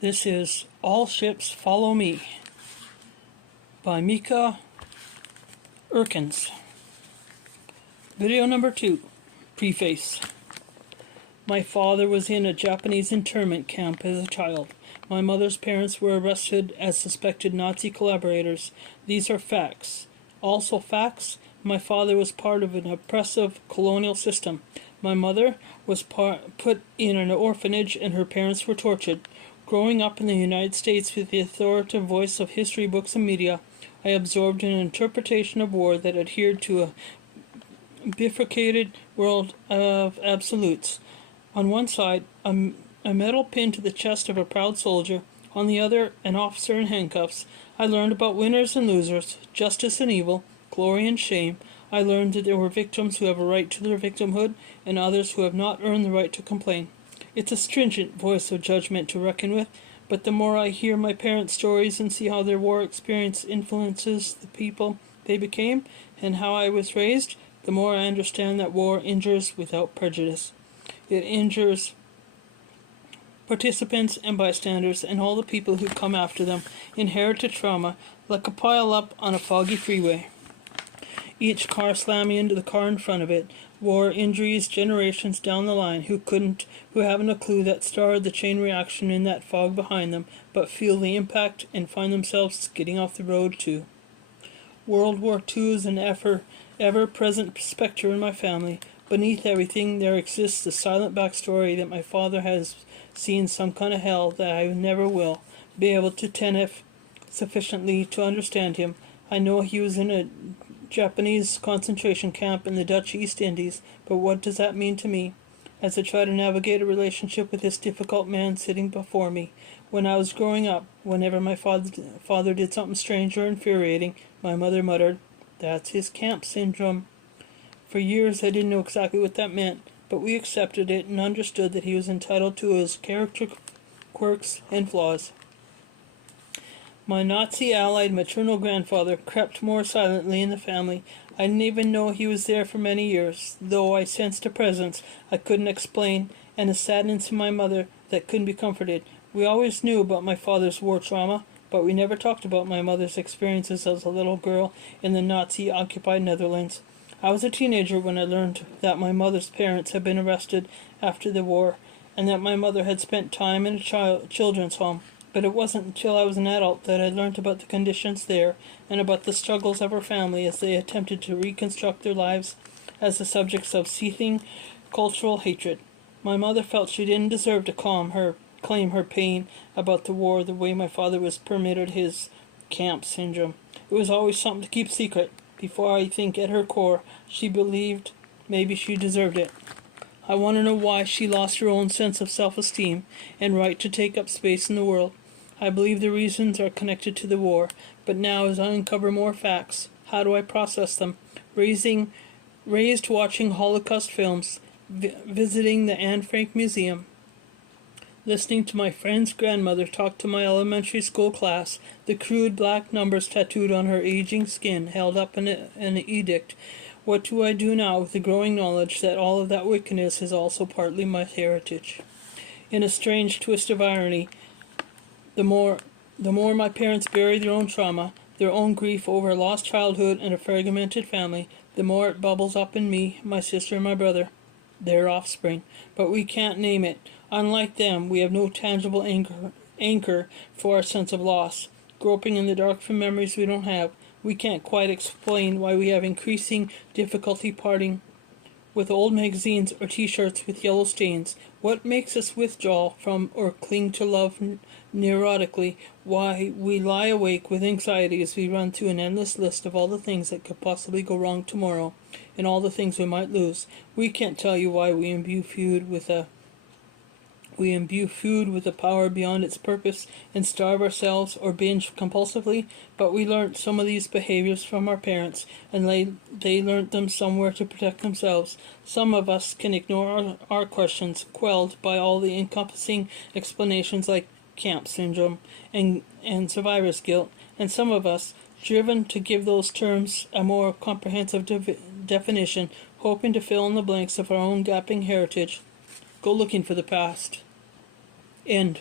This is All Ships Follow Me by Mieke Eerkens. Video number 2. Preface. My father was in a Japanese internment camp as a child. My mother's parents were arrested as suspected Nazi collaborators. These are facts. Also facts, my father was part of an oppressive colonial system. My mother was put in an orphanage and her parents were tortured. Growing up in the United States with the authoritative voice of history books and media, I absorbed an interpretation of war that adhered to a bifurcated world of absolutes. On one side, a metal pinned to the chest of a proud soldier. On the other, an officer in handcuffs. I learned about winners and losers, justice and evil, glory and shame. I learned that there were victims who have a right to their victimhood and others who have not earned the right to complain. It's a stringent voice of judgment to reckon with, but the more I hear my parents' stories and see how their war experience influences the people they became and how I was raised, the more I understand that war injures without prejudice. It injures participants and bystanders and all the people who come after them, inherited trauma, like a pile up on a foggy freeway. Each car slamming into the car in front of it. War injuries generations down the line who haven't a clue that started the chain reaction in that fog behind them, but feel the impact and find themselves skidding off the road too. World War II is an ever-present specter in my family. Beneath everything there exists the silent backstory that my father has seen some kind of hell that I never will be able to tenif sufficiently to understand him. I know he was in a Japanese concentration camp in the Dutch East Indies, but what does that mean to me? As I try to navigate a relationship with this difficult man sitting before me. When I was growing up, whenever my father did something strange or infuriating, my mother muttered, "That's his camp syndrome." For years I didn't know exactly what that meant, but we accepted it and understood that he was entitled to his character quirks and flaws. My Nazi-allied maternal grandfather crept more silently in the family. I didn't even know he was there for many years, though I sensed a presence I couldn't explain and a sadness in my mother that couldn't be comforted. We always knew about my father's war trauma, but we never talked about my mother's experiences as a little girl in the Nazi-occupied Netherlands. I was a teenager when I learned that my mother's parents had been arrested after the war, and that my mother had spent time in a children's home. But it wasn't until I was an adult that I learned about the conditions there and about the struggles of her family as they attempted to reconstruct their lives as the subjects of seething cultural hatred. My mother felt she didn't deserve to claim her pain about the war the way my father was permitted his camp syndrome. It was always something to keep secret. Before I think at her core, she believed maybe she deserved it. I want to know why she lost her own sense of self-esteem and right to take up space in the world. I believe the reasons are connected to the war, but now as I uncover more facts, how do I process them? Raised watching Holocaust films, visiting the Anne Frank Museum, listening to my friend's grandmother talk to my elementary school class, the crude black numbers tattooed on her aging skin held up in an edict. What do I do now with the growing knowledge that all of that wickedness is also partly my heritage? In a strange twist of irony, the more my parents bury their own trauma, their own grief over a lost childhood and a fragmented family, the more it bubbles up in me, my sister and my brother, their offspring. But we can't name it. Unlike them, we have no tangible anchor for our sense of loss. Groping in the dark for memories we don't have, we can't quite explain why we have increasing difficulty parting with old magazines or t-shirts with yellow stains. What makes us withdraw from or cling to love neurotically? Why we lie awake with anxiety as we run through an endless list of all the things that could possibly go wrong tomorrow and all the things we might lose. We can't tell you why we imbue food with a power beyond its purpose and starve ourselves or binge compulsively, but we learned some of these behaviors from our parents, and they learned them somewhere to protect themselves. Some of us can ignore our questions, quelled by all the encompassing explanations like camp syndrome and survivor's guilt, and some of us, driven to give those terms a more comprehensive definition, hoping to fill in the blanks of our own gaping heritage, go looking for the past. End.